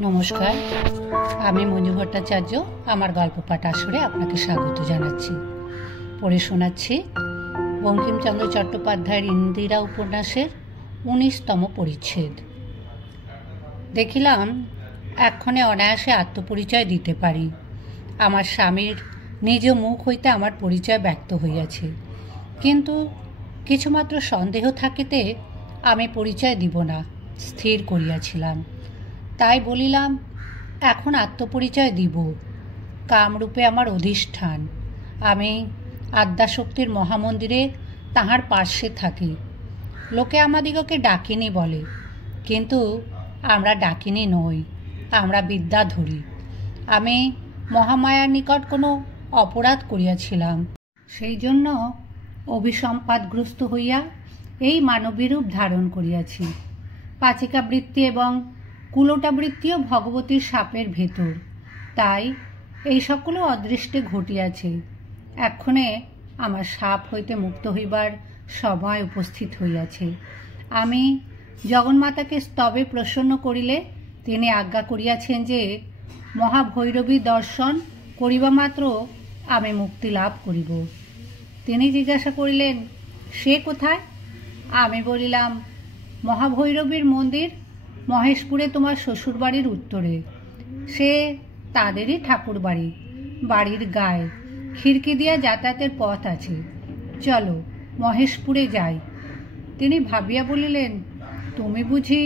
নমস্কার, আমি মঞ্জু ভট্টাচার্য। আমার গল্প পাঠ আসরে আপনাকে স্বাগত জানাচ্ছি। পড়ে শোনাচ্ছি বঙ্কিমচন্দ্র চট্টোপাধ্যায়ের ইন্দিরা উপন্যাসের ১৯তম পরিচ্ছেদ। দেখিলাম এক্ষণে অনায়াসে আত্মপরিচয় দিতে পারি। আমার স্বামীর নিজ মুখ হইতে আমার পরিচয় ব্যক্ত হইয়াছে, কিন্তু কিছুমাত্র সন্দেহ থাকিতে আমি পরিচয় দিব না স্থির করিয়াছিলাম। তাই বলিলাম, এখন আত্মপরিচয় দিব। কামরূপে আমার অধিষ্ঠান। আমি আদ্যাশক্তির মহামন্দিরে তাহার পার্শ্বে থাকি। লোকে আমাদিগকে ডাকিনী বলে, কিন্তু আমরা ডাকিনী নই, আমরা বিদ্যাধরী। আমি মহামায়ার নিকট কোনো অপরাধ করিয়াছিলাম, সেই জন্য অভিসম্পাদগ্রস্ত হইয়া এই মানবী রূপ ধারণ করিয়াছি। পাচিকাবৃত্তি এবং কুলোটাবৃত্তিও ভগবতীর সাপের ভেতর, তাই এই সকল অদৃষ্টে ঘটিয়াছে। এক্ষণে আমার সাপ হইতে মুক্ত হইবার সময় উপস্থিত হইয়াছে। আমি জগন্মাতাকে স্তবে প্রসন্ন করিলে তিনি আজ্ঞা করিয়াছেন যে মহাভৈরবী দর্শন করিবা মাত্র আমি মুক্তি লাভ করিব। তিনি জিজ্ঞাসা করিলেন, সে কোথায়? আমি বলিলাম, মহাভৈরবীর মন্দির মহেশপুরে, তোমার শ্বশুরবাড়ির উত্তরে। সে তাদেরই ঠাকুর বাড়ি, বাড়ির গায়ে খিড়কি দিয়া যাতায়াতের পথ আছে। চলো মহেশপুরে যাই। তিনি ভাবিয়া বলিলেন, তুমি বুঝি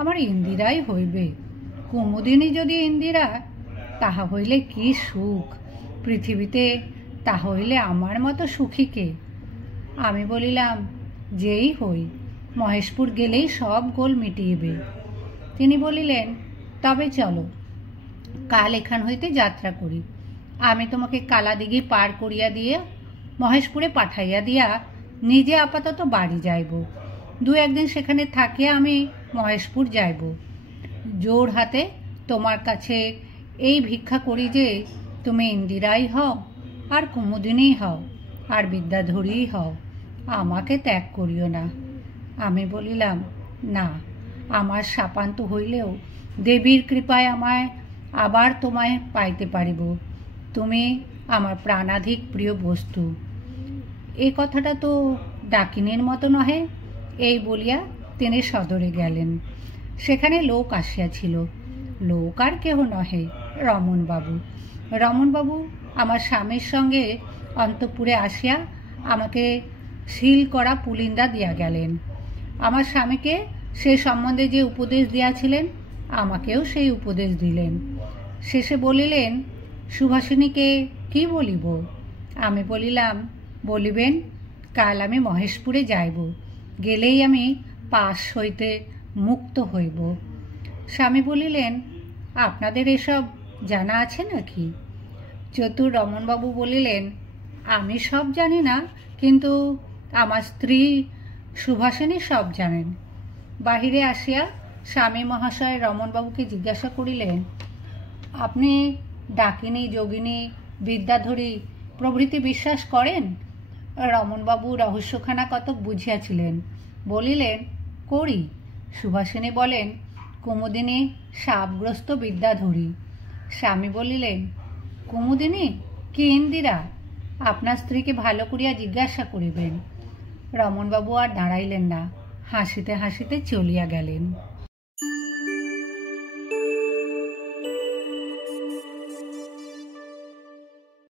আমার ইন্দিরাই হইবে। কুমুদিনী যদি ইন্দিরা, তাহা হইলে কি সুখ পৃথিবীতে, তা হইলে আমার মতো সুখী কে? আমি বলিলাম, যেই হই, মহেশপুর গেলেই সব গোল মিটিবে। তিনি বলিলেন, তবে চলো, কাল এখান হইতে যাত্রা করি। আমি তোমাকে কালাদিঘি পার করিয়া দিয়ে মহেশপুরে পাঠাইয়া দিয়া নিজে আপাতত বাড়ি যাইব। দু একদিন সেখানে থাকিয়া আমি মহেশপুর যাইব। জোর হাতে তোমার কাছে এই ভিক্ষা করি যে তুমি ইন্দিরাই হও, আর কুমুদিনী হও, আর বিদ্যাধরী হও, আমাকে ত্যাগ করিও না। আমি বলিলাম, না, আমার শাপান্ত হইলেও দেবীর কৃপায় আমায় আবার তোমায় পাইতে পারিব। তুমি আমার প্রাণাধিক প্রিয় বস্তু। এই কথাটা তো ডাকিনীর মতো নহে। এই বলিয়া তিনি সদরে গেলেন। সেখানে লোক আসিয়াছিল। লোক আর কেহ নহে, রমণবাবু। রমণবাবু আমার স্বামীর সঙ্গে অন্তঃপুরে আসিয়া আমাকে সিল করা পুলিন্দা দিয়া গেলেন। আমার স্বামীকে সে সম্বন্ধে যে উপদেশ দিয়াছিলেন, আমাকেও সেই উপদেশ দিলেন। শেষে বলিলেন, সুভাষিনীকে কি বলিব? আমি বলিলাম, বলিবেন, কাল আমি মহেশপুরে যাইব, গেলেই আমি পাশ হইতে মুক্ত হইব। স্বামী বলিলেন, আপনাদের এসব জানা আছে নাকি? চতুর রমণবাবু বলিলেন, আমি সব জানি না, কিন্তু আমার স্ত্রী সুভাষিনী সব জানেন। বাহিরে আসিয়া স্বামী মহাশয় রমণবাবুকে জিজ্ঞাসা করিলেন, আপনি ডাকিনী, যোগিনী, বিদ্যাধরী প্রভৃতি বিশ্বাস করেন? রমণবাবু রহস্যখানা কতক বুঝিয়াছিলেন। বলিলেন, করি। সুভাষিনী বলেন, কুমুদিনী সাপগ্রস্ত বিদ্যাধরী। স্বামী বলিলেন, কুমুদিনী কি ইন্দিরা? আপনার স্ত্রীকে ভালো করিয়া জিজ্ঞাসা করিবেন। রমণবাবু আর দাঁড়াইলেন না, হাসিতে হাসিতে চলিয়া গেলেন।